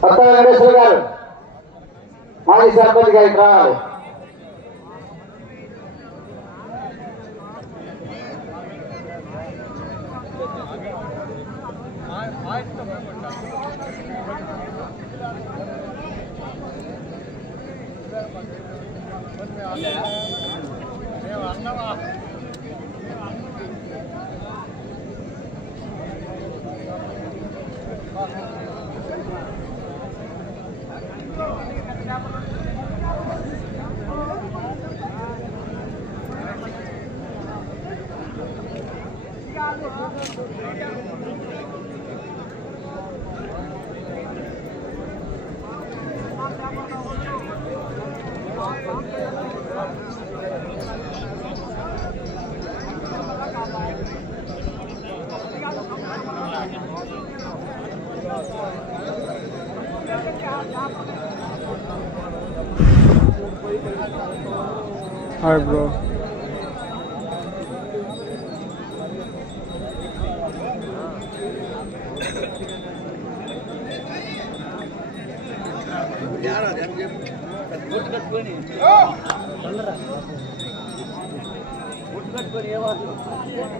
కొత్త వెంకటేశ్వర గారు మాజీ సర్పంచ్ గారికి రావాలి Alright, bro.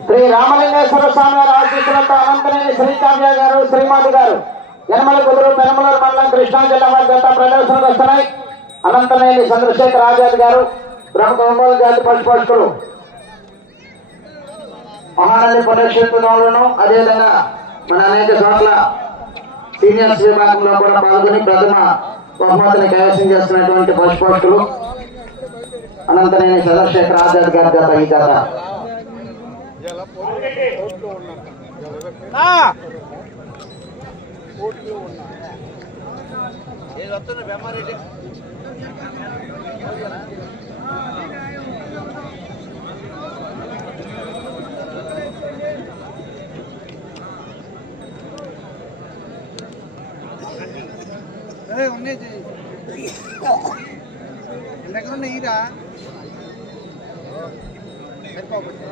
శ్రీ రామలింగేశ్వర స్వామి గారు ఆశీస్సులతో అనంతరేని శ్రీకాంత గారు శ్రీమాతి గారు యనమల కుదురు పెనమలూరు మండలం కృష్ణా జిల్లా వారి జత ప్రదర్శనకు వస్తున్నాయి అనంతనేని చంద్రశేఖర్ ఆజాద్ గారు ప్రముఖ ఒంగోలు జాతి పశుపోషకులు మహానది పుణ్యక్షేత్రంలోను అదేవిధంగా మన అనేక చోట్ల సీనియర్స్ విభాగంలో కూడా పాల్గొని ప్రథమ బహుమతిని కైవసం చేస్తున్నటువంటి పశుపోషకులు అనంతనేని చంద్రశేఖర్ ఆజాద్ గారి జత ఈ జత ఉన్నాయి ఎక్కడ ఉన్నాయిరా సరిపోబట్టి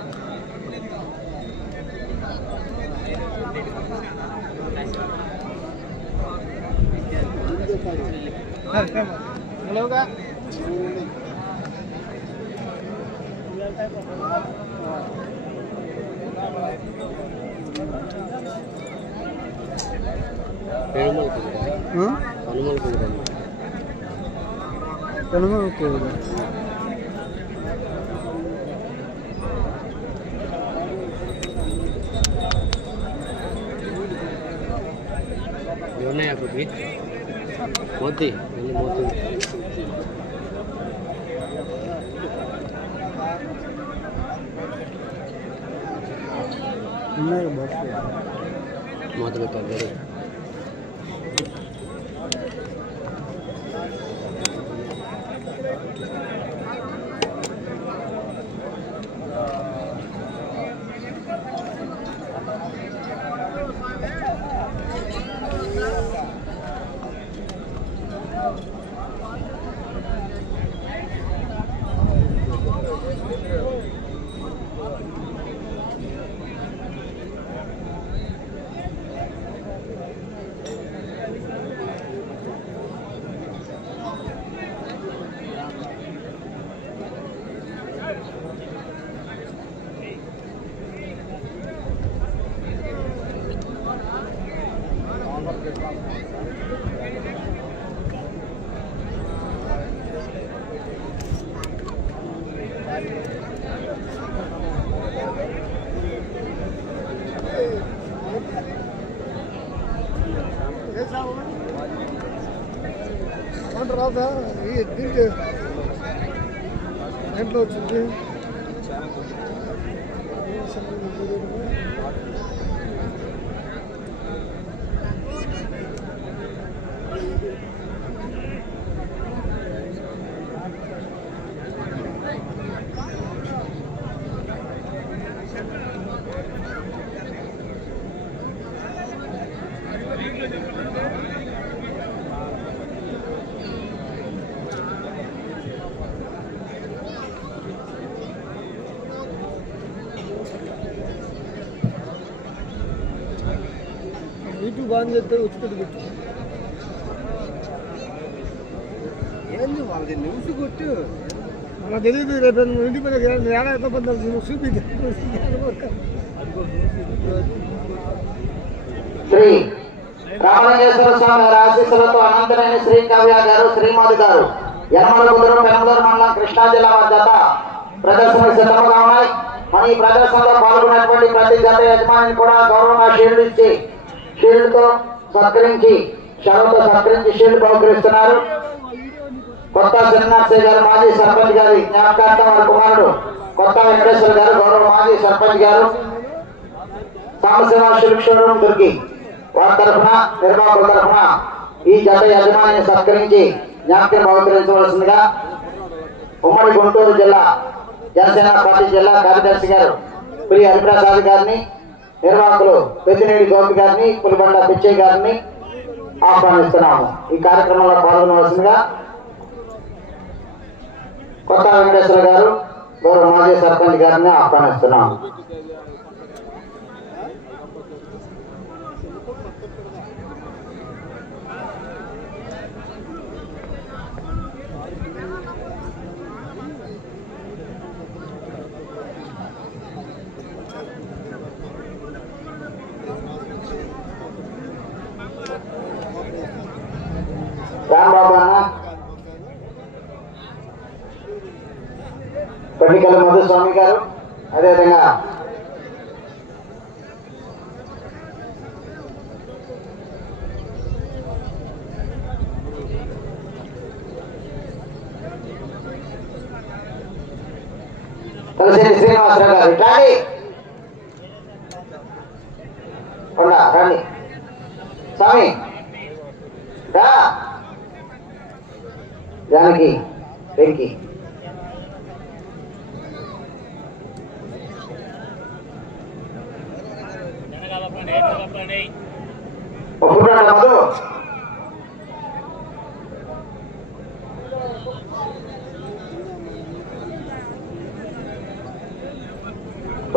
హలోగా కనుమకు ఉన్నాయా కొద్ది మోతి మోతుంది मतलब कर दे దేంట్లో వచ్చింది ఆన్ చేస్తే వచ్చి పెట్టు ఏంది వాళ్ళది న్యూస్ కొట్టు? అలా తెలియదు రేపు ఇంటి మీద ఏడా ఎంత పొందాలి నువ్వు చూపి శ్రీ రామలింగేశ్వర స్వామి గారి ఆశీస్సులతో అనంతమైన శ్రీ కావ్య గారు శ్రీమతి గారు యనమల కుదురు పెనమలూరు మండలం కృష్ణా జిల్లా జత ప్రదర్శన సిద్ధంగా ఉన్నాయి. మన ఈ ప్రదర్శనలో పాల్గొన్నటువంటి ప్రతి జత యజమాని కూడా గౌరవంగా షీల్డ్ ఇచ్చి షీల్డ్తో సత్కరించి షరతో సత్కరించి షీల్డ్ బహుకరిస్తున్నారు. కొత్త శ్రీనివాసయ్య గారు మాజీ సర్పంచ్ గారి జ్ఞాపకార్థం వారి కుమారుడు కొత్త వెంకటేశ్వర గారు గౌరవ మాజీ సర్పంచ్ గారు. సాంబశివ సిల్క్ షోరూమ్ దుర్గి వారి తరఫున నిర్వాహకుల తరఫున ఈ జత యజమానిని సత్కరించి జ్ఞాపకం బహుకరించవలసిందిగా ఉమ్మడి గుంటూరు జిల్లా జనసేన పార్టీ జిల్లా కార్యదర్శి గారు ప్రియ హరిప్రసాద్ గారిని నిర్వాహకులు పెద్దినేడి గోపి గారిని పులిబండ పిచ్చయ్య గారిని ఆహ్వానిస్తున్నాము. ఈ కార్యక్రమంలో పాల్గొనవలసిందిగా కొత్త వెంకటేశ్వర గారు గౌరవ మాజీ సర్పంచ్ గారిని ఆహ్వానిస్తున్నాము. పట్టికల మధుస్వామి గారు అదేవిధంగా తలసేటి శ్రీనివాసరావు గారు రండి కొండ రండి. స్వామి రా. జానకి వెంకి. ఒప్పుకుంటా మధు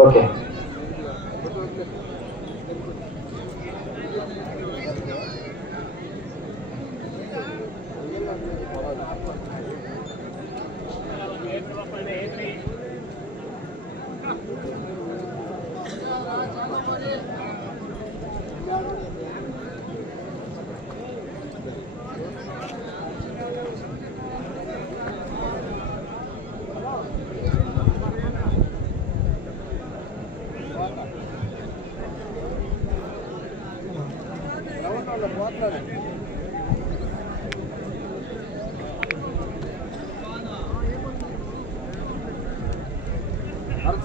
ఓకే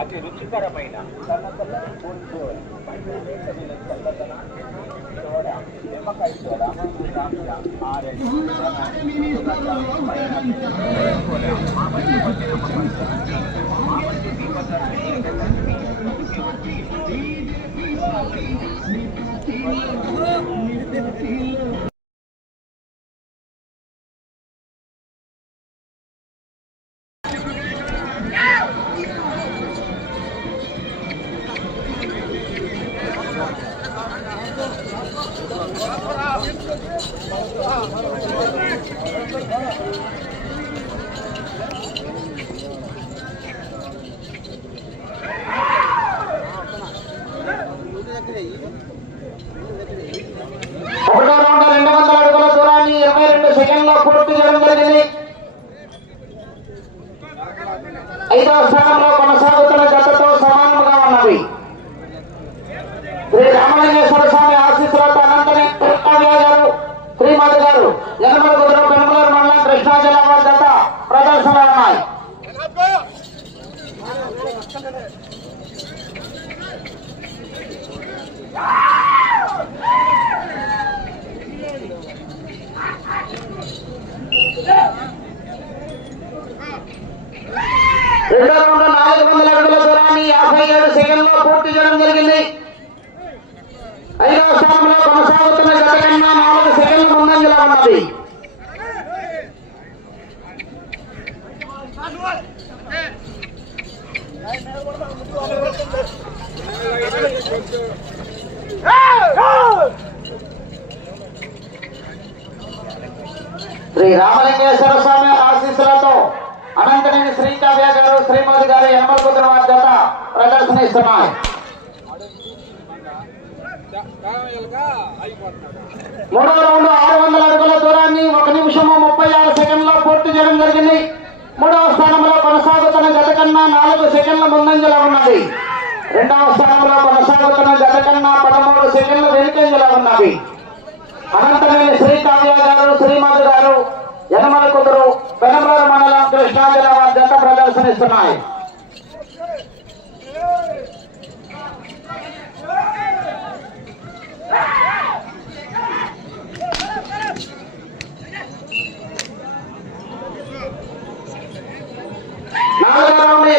అతి రుచికరమైన సోడ నిమ్మకాయ సోడ ద్రాక్ష ఆరెంజ్ ఐదవ స్థానంలో కొనసాగుతున్న జతతో సమానంగా ఉన్నవి శ్రీ రామలింగేశ్వర స్వామి ఆశీస్సులతో అనంతని కృష్ణావ్య గారు శ్రీమతి గారు యనమల కుదురు పెనుమలూరు మండలం కృష్ణా జిల్లా వారి జత ప్రదర్శనలో ఉన్నాయి రెండో రౌండ్ నాలుగు వందల అడుగుల దూరాన్ని యాభై ఏడు సెకండ్లో పూర్తి చేయడం జరిగింది. ఐదవ స్థానంలో కొనసాగుతున్న జత కన్నా నాలుగు సెకండ్ల ముందంజలో ఉన్నది. శ్రీ రామలింగేశ్వర స్వామి అనంతరం శ్రీ కావ్య గారు శ్రీమతి గారు యనమల కుదురు వారి జత ప్రదర్శనిస్తున్నాయి. మూడో రౌండ్ ఆరు వందల అడుగుల దూరాన్ని ఒక నిమిషము ముప్పై ఆరు సెకండ్లో పూర్తి చేయడం జరిగింది. మూడవ స్థానంలో కొనసాగుతున్న గత కన్నా నాలుగు సెకండ్ల ముందంజలో ఉన్నది. రెండవ స్థానంలో కొనసాగుతున్న గత కన్నా పదమూడు సెకండ్ల వెనుకంజలో ఉన్నది. అనంతమైన శ్రీ కావ్య గారు శ్రీమతి గారు యనమల కుదురు పెనమలూరు మండలం కృష్ణా జిల్లా వారి జత ప్రదర్శనిస్తున్నాయి. నాలుగో రౌండ్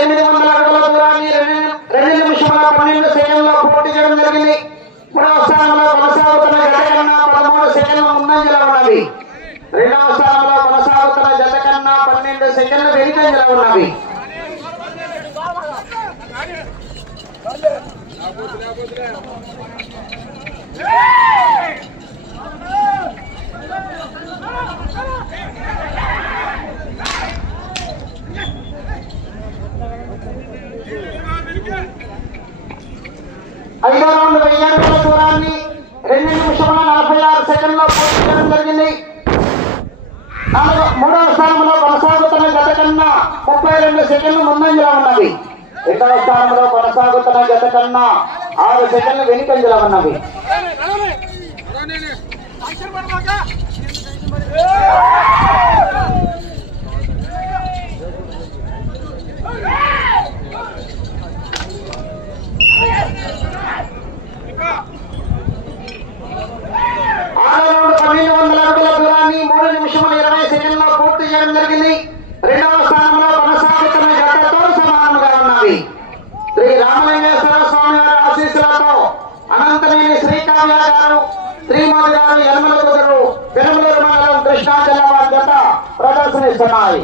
సెకండ్ల వెనుకంజలో ఉన్నవి ఐదో రౌండ్ వెయ్యి అడుగుల దూరాన్ని రెండు నిమిషముల నలభై ఆరు సెకండ్లో పూర్తి చేయడం జరిగింది. నాలుగు మూడవ స్థానంలో కొనసాగుతున్న గత కన్నా ముప్పై రెండు సెకండ్లు ముందంజలా ఉన్నవి. రెండవ స్థానంలో కొనసాగుతున్న గత కన్నా ఆరు సెకండ్లు వెనుకంజలా ఉన్నవి. ఆరు రౌండ్ పన్నెండు వందల అడుగుల దూరాన్ని మూడు నిమిషముల ఇరవై సెకండ్లో చేయడం జరిగింది. రెండవ స్థానంలో కొనసాగుతున్న జతతో సమానంగా ఉన్నది శ్రీ రామలింగేశ్వర స్వామి వారి ఆశీస్సులతో అనంతనేని శ్రీకావ్య గారు శ్రీమతి గారు యనమల కుదరు పెనుమలూరు మండలం కృష్ణా జిల్లా వారి జత ప్రదర్శనిస్తున్నాయి.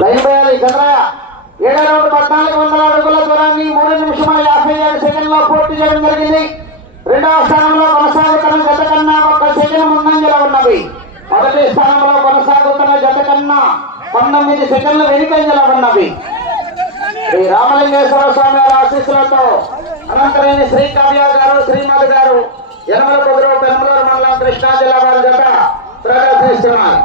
లైన్ వేయాలి కదరా ఏడు రౌండ్ పద్నాలుగు వందల అడుగుల దూరాన్ని మూడు నిమిషముల యాభై ఏడు సెకండ్లో పూర్తి చేయడం జరిగింది. రెండవ స్థానంలో కొనసాగుతున్న జత కన్నా ఒక సెకండ్ ముందంజలో ఉన్నవి మొదటి స్థానంలో కొనసాగుతున్న జత కన్నా పంతొమ్మిది సెకండ్లు వెనుకంజలో ఉన్నవి శ్రీ రామలింగేశ్వర స్వామి వారి ఆశీస్సులతో అనంతరేని శ్రీ కావ్య గారు శ్రీమతి గారు యనమల కుదురు పెనమలూరు మండలం కృష్ణా జిల్లా వారి జత ప్రదర్శిస్తున్నారు.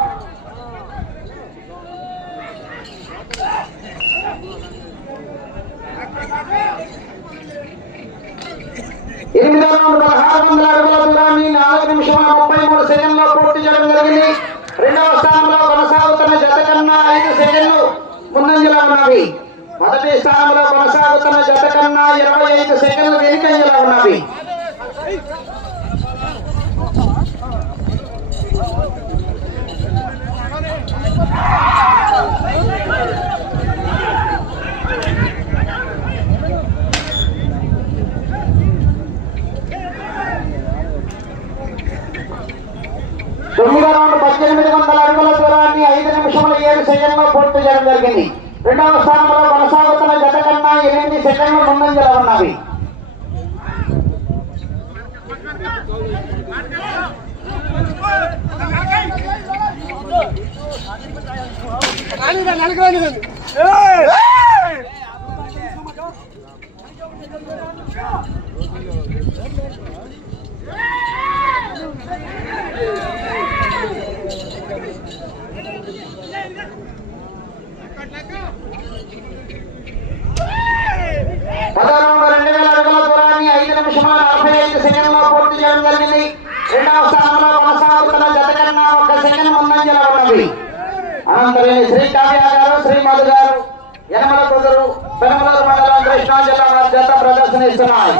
ఎనిమిది వందల పదహారు వందల అడుగుల దూరాన్ని నాలుగు నిమిషముల ముప్పై మూడు సెకండ్లో పూర్తి చేయడం జరిగింది. రెండవ స్థానంలో కొనసాగుతున్న జత కన్నా ఐదు సెకండ్లు ముందంజలా ఉన్నవి. మొదటి స్థానంలో కొనసాగుతున్న జత కన్నా ఇరవై ఐదు సెకండ్లు వెనుకంజలా ఉన్నవి. చేయడం జరిగింది. రెండవ స్థానంలో కొనసాగుతున్న జత కన్నా ఎనిమిది సెకండ్లు ముందంజలో ఉన్నవి. నలుగురు అనంతరం శ్రీ కావ్య గారు శ్రీ మధు గారు యనమల కుదురు పెనమలూరు మండలం కృష్ణా జిల్లా వారి జత ప్రదర్శనిస్తున్నాయి.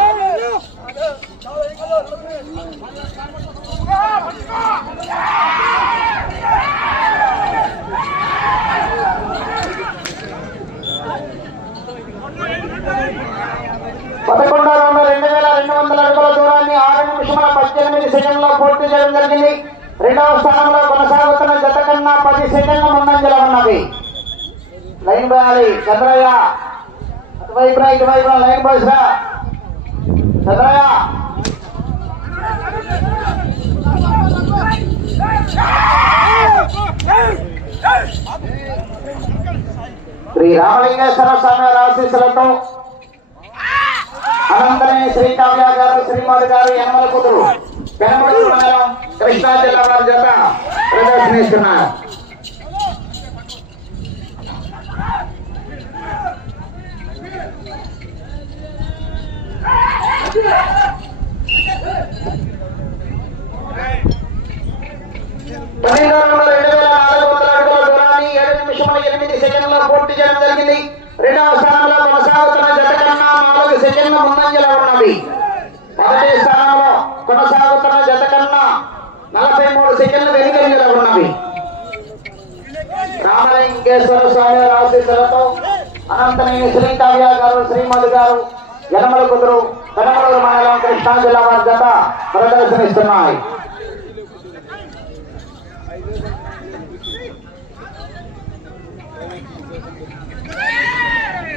పదకొండు రౌండ్ రెండు వేల రెండు వందల అడుగుల దూరాన్ని ఆరు నిమిషముల పద్దెనిమిది సెకండ్లో పూర్తి చేయడం జరిగింది. రెండవ స్థానంలో కొనసాగుతున్న జత కన్నా పది సెకండ్ల ముందంజలో ఉన్నది. లైన్ పోయాలి. చంద్రయ్య అటువైపున ఇటువైపు లైన్ బాయ్స్ రా చంద్రయ్య. శ్రీ రామలింగేశ్వర స్వామి వారి ఆశీస్సులతో అనంతరం శ్రీ కావ్య గారు శ్రీమతి గారు యనమల కుదురు కనబడుతున్న కృష్ణా జిల్లా వారి జత ప్రదర్శనిస్తున్నారు పన్నెండు వందల రెండు వేల నాలుగు వందల అడుగుల దూరాన్ని ఏడు నిమిషముల ఎనిమిది సెకండ్ల పూర్తి చేయడం జరిగింది. రెండవ స్థానంలో కొనసాగుతున్న జత కన్నా నాలుగు సెకండ్ల ముందంజలో ఉన్నది. మొదటి స్థానంలో కొనసాగుతున్న జత కన్నా నలభై మూడు సెకండ్లు వెనుకంజలో ఉన్నవి. రామలింగేశ్వర స్వామి వారి ఆశీస్సులతో అనంతనేని శ్రీ కావ్య గారు శ్రీమతి గారు యనమల కుదురు కనమలూరు మండలం కృష్ణా జిల్లా వారి జత ప్రదర్శనిస్తున్నాయి.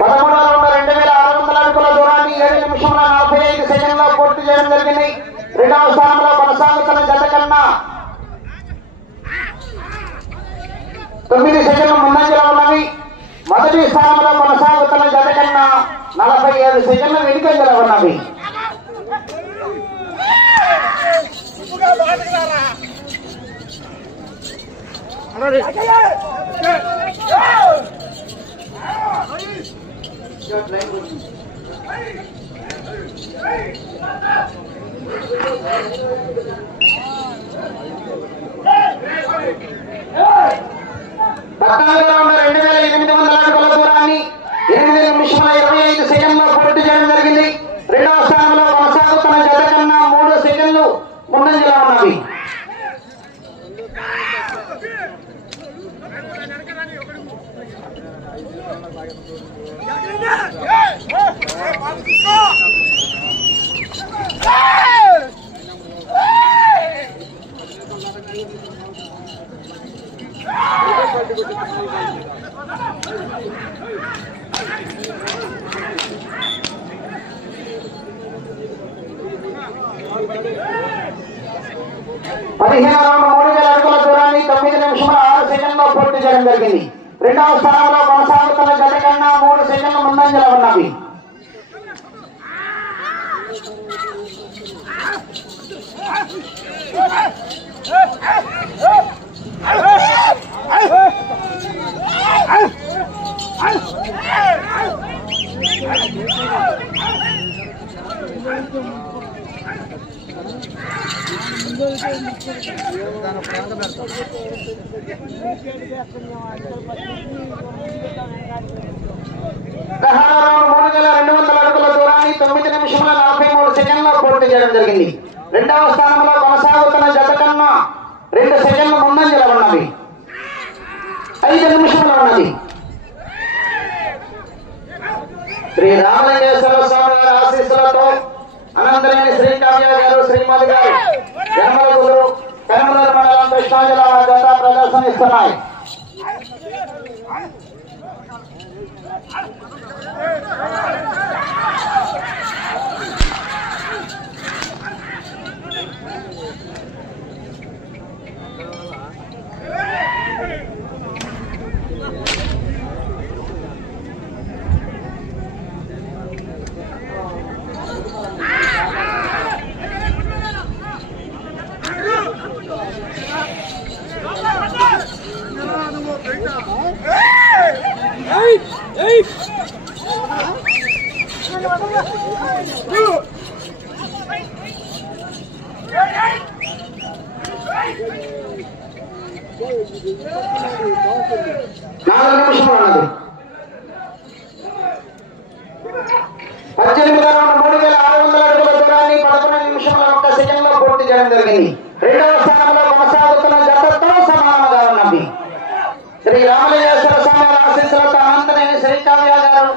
పదమూడు వందల రెండు వేల ఆరు వందల అడుగుల దూరాన్ని ఏడు నిమిషంలో నలభై ఐదు సెకండ్లో పూర్తి చేయడం జరిగింది. రెండవ స్థానంలో కొనసాగుతున్న గత కన్నా తొమ్మిది సెకండ్లు ముందంజలో ఉన్నవి మొదటి స్థానంలో కొనసాగుతున్న గత కన్నా నలభై ఐదు సెకండ్ల వెనుకంజలో ఉన్నవి Hey! వందల రెండు వేల ఎనిమిది వందల అడుగుల దూరాన్ని ఎనిమిది నిమిషముల ఇరవై ఐదు సెకండ్లో పూర్తి చేయడం జరిగింది రెండవ స్థానంలో కొనసాగుతున్న జత కన్నా మూడు సెకండ్లు ముందంజలో ఉన్నవి పదిహేను రౌండ్ మూడు వేల అడుగుల దూరాన్ని తొమ్మిది నిమిషముల ఆరు సెకండ్లో పూర్తి చేయడం రెండవ స్థానంలో కొనసాగుతున్న జత కన్నా మూడు సెకండ్ల ముందంజలో ఉన్నవి Thank you. రెండు వందల అడుగుల దూరాన్ని తొమ్మిది నిమిషముల నలభై మూడు సెకండ్లో పూర్తి చేయడం జరిగింది. రెండవ స్థానంలో కొనసాగుతున్న జత కన్నా రెండు సెకండ్ల ముందంజల ఉన్నవి ఐదు నిమిషములు ఉన్నది. శ్రీ రామలింగేశ్వర స్వామి వారి ఆశీస్సులతో అనంతరేని శ్రీ కావ్య గారు శ్రీమతి గారు యనమల కుదురు మండలం కృష్ణా జిల్లా వారి జత ప్రదర్శనిస్తున్నాయి నాలుగు నిమిషములు ఉన్నది పద్దెనిమిది మూడు వేల ఆరు వందల అడుగుల దూరాన్ని పదకొండు నిమిషముల ఒక్క సెకండ్లో పూర్తి చేయడం జరిగింది రెండవ స్థానంలో కొనసాగుతున్న జతతో సమానంగా ఉన్నది శ్రీ రామలింగేశ్వర స్వామి ఆశీస్సులతో కావ్య గారు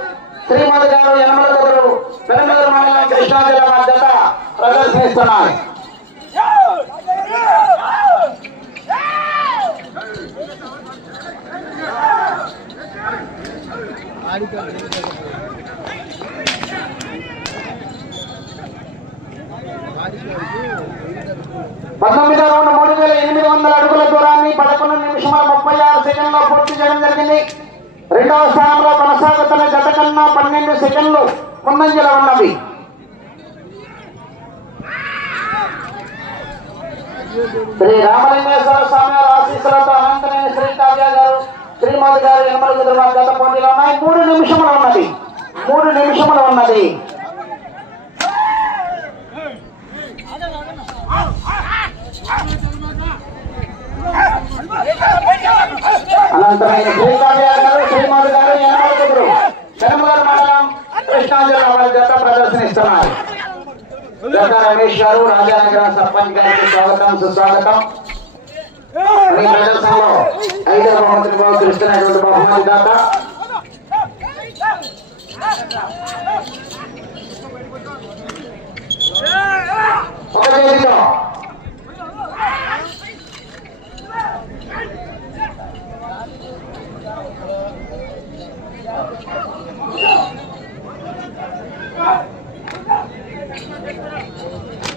శ్రీమతి గారు యనమల గారు పెరంగూరు మండలం కృష్ణా జిల్లా వారి ప్రదర్శనిస్తున్నారు పంతొమ్మిది రౌండ్ మూడు వేల ఎనిమిది వందల అడుగుల దూరాన్ని పదకొండు నిమిషాల ముప్పై ఆరు సెకండ్లో పూర్తి చేయడం జరిగింది. రెండవ స్థానంలో కొనసాగుతున్న గత కన్నా పన్నెండు సెకండ్లు ముందంజల ఉన్నవి శ్రీ రామలింగేశ్వర స్వామి ఆశీస్సులతో అనంతమైన శ్రీ కావ్య గారు శ్రీమతి గారు ఎనమల కుదురు గత పోటీలు ఉన్నాయి మూడు నిమిషములు ఉన్నది మూడు నిమిషములు ఉన్నది అనంతమైన శ్రీకావ్య గారు శ్రీమతి గారు ఎనమల కుదురు మండలం కృష్ణా జిల్లా వారి ప్రదర్శనిస్తున్నారు రమేష్ గారు రాజానగరం సర్పంచ్ గారికి స్వాగతం సుస్వాగతం. ఈ ప్రదర్శనలో ఐదవ బహుమతిని బహుకరిస్తున్నటువంటి బహుమతి దాత. ఒక చేతితో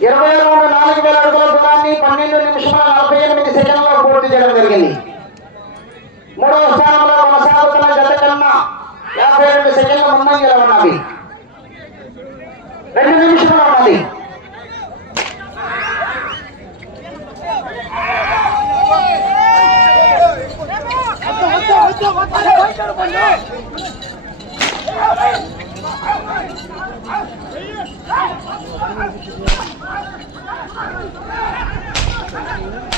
ఇరవై రెండు నాలుగు వేల అడుగుల దూరాన్ని పన్నెండు నిమిషముల నలభై ఎనిమిది సెకండ్లో పూర్తి చేయడం జరిగింది మూడవ స్థానంలో కొనసాగుతున్న జత కన్నా యాభై రెండు సెకండ్ల ముందంజలో ఉన్నవి రెండు నిమిషములు ఉన్నది Thank you.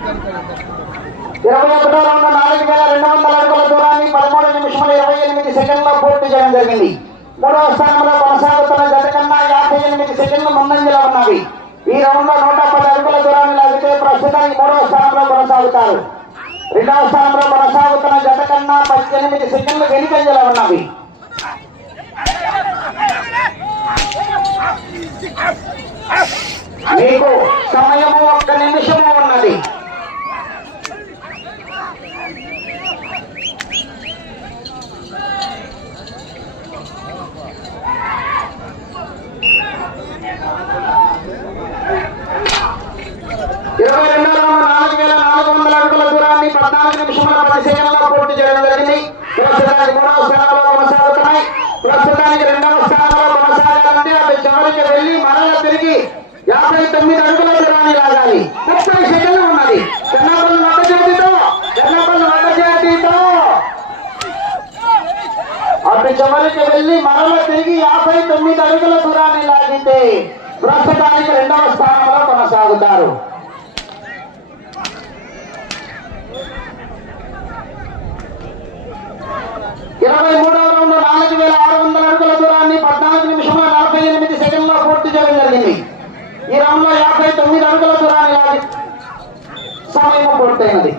ఇరవై ఒకటో రౌండ్ నాలుగు వేల రెండు వందల అడుగుల దూరాన్ని పదమూడు నిమిషముల ఇరవై ఎనిమిది సెకండ్లో పూర్తి చేయడం జరిగింది మూడవ స్థానంలో కొనసాగుతున్న జత కన్నా యాభై ఎనిమిది సెకండ్లు ముందంజలో ఉన్నవి ఈ రౌండ్లో నూట పది అడుగుల దూరాన్ని లాగితే ప్రస్తుతానికి మూడవ స్థానంలో కొనసాగుతారు రెండవ స్థానంలో కొనసాగుతున్న జత కన్నా పద్దెనిమిది సెకండ్లు వెనుకంజలో ఉన్నవి మీకు సమయము ఒక్క నిమిషము ఉన్నది ఇరవై రెండో రౌండ్ నాలుగు వేల నాలుగు వందల అడుగుల దూరాన్ని పద్నాలుగు నిమిషముల పది సెకండ్లలో పూర్తి చేయడం జరిగింది. ప్రస్తుతానికి మూడవ స్థానంలో కొనసాగుతున్నాయి. ప్రస్తుతానికి రెండవ స్థానంలో కొనసాగాలంటే అవి చివరికి వెళ్ళి మరల తిరిగి యాభై తొమ్మిది అడుగుల దూరాన్ని లాగాలి. ముప్పై సెకండ్లు ఉన్నది. చెన్నపల్లి నొక్క చేతితో చెన్నపల్లి నొక్క చేతితో. అటు చివరికి వెళ్ళి మరల తిరిగి యాభై తొమ్మిది అడుగుల దూరాన్ని లాగితే ప్రస్తుతానికి రెండవ స్థానంలో కొనసాగుతారు ఇరవై మూడవ రౌండ్ నాలుగు వేల ఆరు వందల అడుగుల దూరాన్ని పద్నాలుగు నిమిషముల నలభై ఎనిమిది సెకండ్లో పూర్తి చేయడం జరిగింది ఈ రౌండ్లో యాభై తొమ్మిది అడుగుల దూరాన్ని లాగి సమయం పూర్తయినది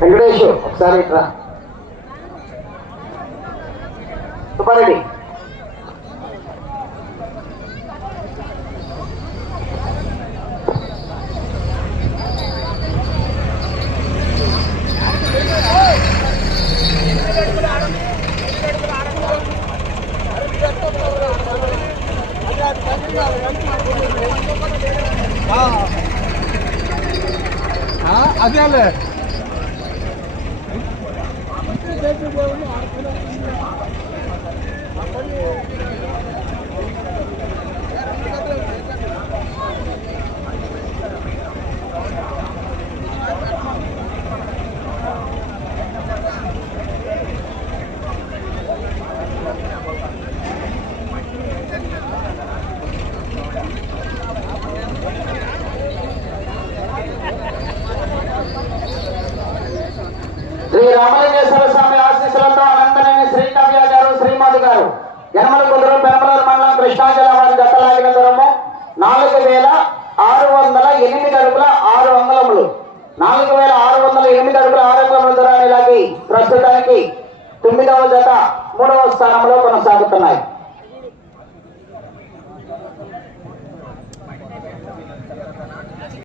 వెంకటేష్ ఒకసారి ఇట్రా